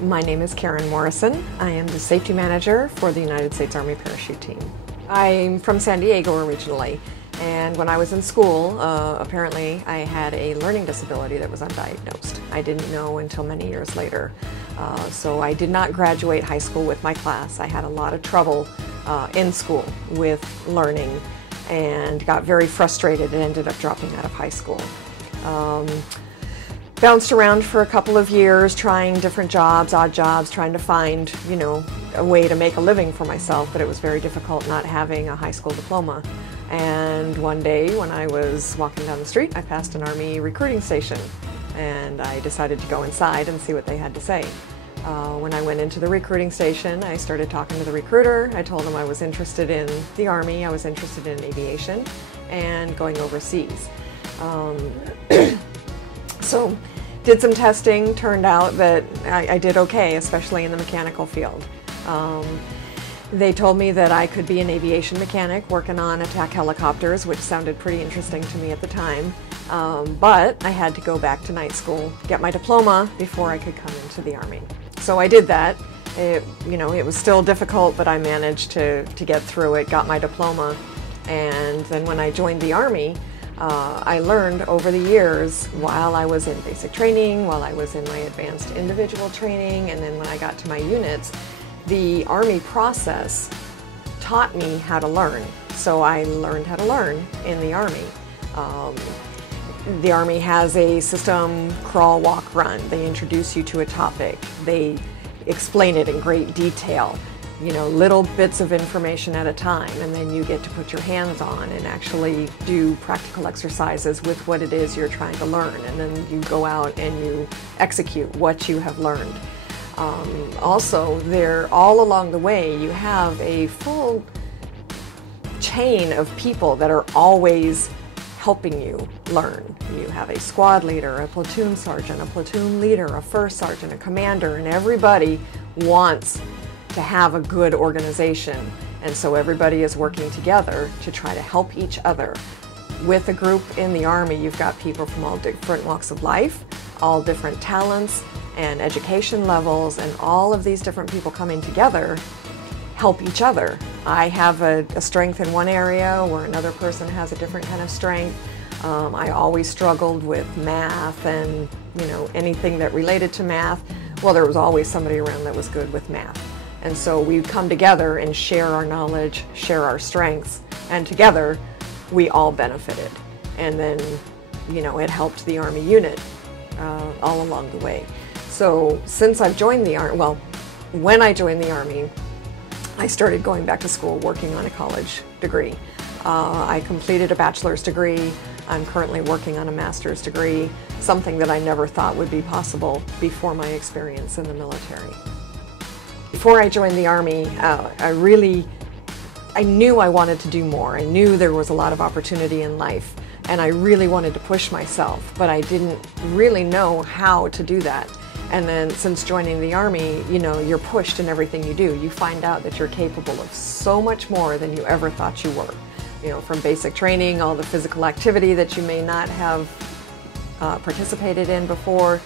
My name is Karen Morrison. I am the safety manager for the United States Army Parachute Team. I'm from San Diego originally, and when I was in school, apparently I had a learning disability that was undiagnosed. I didn't know until many years later. So I did not graduate high school with my class. I had a lot of trouble in school with learning and got very frustrated and ended up dropping out of high school. Bounced around for a couple of years trying different jobs, odd jobs, trying to find, a way to make a living for myself, but it was very difficult not having a high school diploma. And one day when I was walking down the street, I passed an Army recruiting station, and I decided to go inside and see what they had to say. When I went into the recruiting station, I started talking to the recruiter. I told him I was interested in the Army, I was interested in aviation, and going overseas. So did some testing, turned out that I did okay, especially in the mechanical field. They told me that I could be an aviation mechanic working on attack helicopters, which sounded pretty interesting to me at the time. But I had to go back to night school, get my diploma before I could come into the Army. So I did that. It was still difficult, but I managed to get through it, got my diploma. And then when I joined the Army, I learned over the years while I was in basic training, while I was in my advanced individual training, and then when I got to my units, the Army process taught me how to learn. So I learned how to learn in the Army. The Army has a system, crawl, walk, run. They introduce you to a topic. They explain it in great detail. Little bits of information at a time, and then you get to put your hands on and actually do practical exercises with what it is you're trying to learn, and then you go out and you execute what you have learned. Also, all along the way, you have a full chain of people that are always helping you learn. You have a squad leader, a platoon sergeant, a platoon leader, a first sergeant, a commander, and everybody wants to have a good organization, and so everybody is working together to try to help each other. With a group in the Army, you've got people from all different walks of life, all different talents and education levels, and all of these different people coming together help each other. I have a strength in one area where another person has a different kind of strength. I always struggled with math and anything that related to math. Well, there was always somebody around that was good with math. And so we come together and share our knowledge, share our strengths, and together we all benefited. And then, it helped the Army unit all along the way. So since I've joined the Army, when I joined the Army, I started going back to school working on a college degree. I completed a bachelor's degree. I'm currently working on a master's degree, something that I never thought would be possible before my experience in the military. Before I joined the Army, I knew I wanted to do more. I knew there was a lot of opportunity in life, and I really wanted to push myself, but I didn't really know how to do that. And then since joining the Army, you're pushed in everything you do. You find out that you're capable of so much more than you ever thought you were. From basic training, all the physical activity that you may not have participated in before.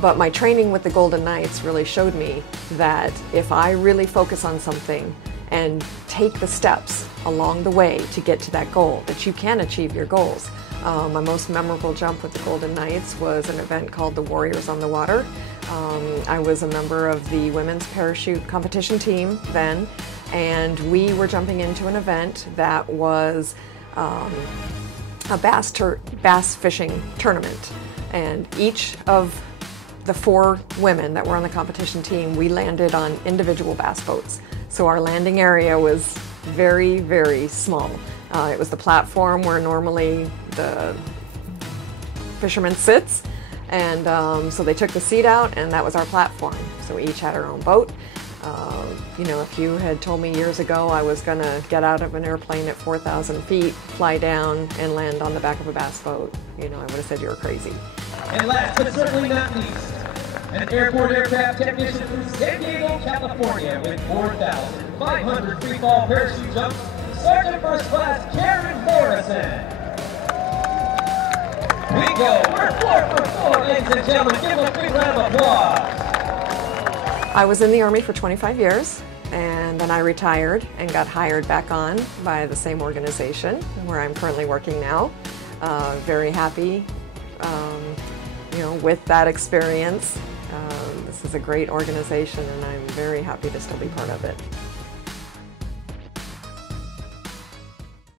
But my training with the Golden Knights really showed me that if I really focus on something and take the steps along the way to get to that goal, that you can achieve your goals. My most memorable jump with the Golden Knights was an event called the Warriors on the Water. I was a member of the women's parachute competition team then, and we were jumping into an event that was a bass fishing tournament. And each of the 4 women that were on the competition team, we landed on individual bass boats. So our landing area was very, very small. It was the platform where normally the fisherman sits, and so they took the seat out, and that was our platform. So we each had our own boat. If you had told me years ago I was going to get out of an airplane at 4,000 feet, fly down, and land on the back of a bass boat, I would have said you were crazy. And last but certainly not least, an airport aircraft technician from San Diego, California with 4,500 free fall parachute jumps, Sergeant First Class Karen Morrison. We go. We're 4 for 4, ladies and gentlemen. Give them a big round of applause. I was in the Army for 25 years, and then I retired and got hired back on by the same organization where I'm currently working now. Very happy, with that experience. This is a great organization, and I'm very happy to still be part of it.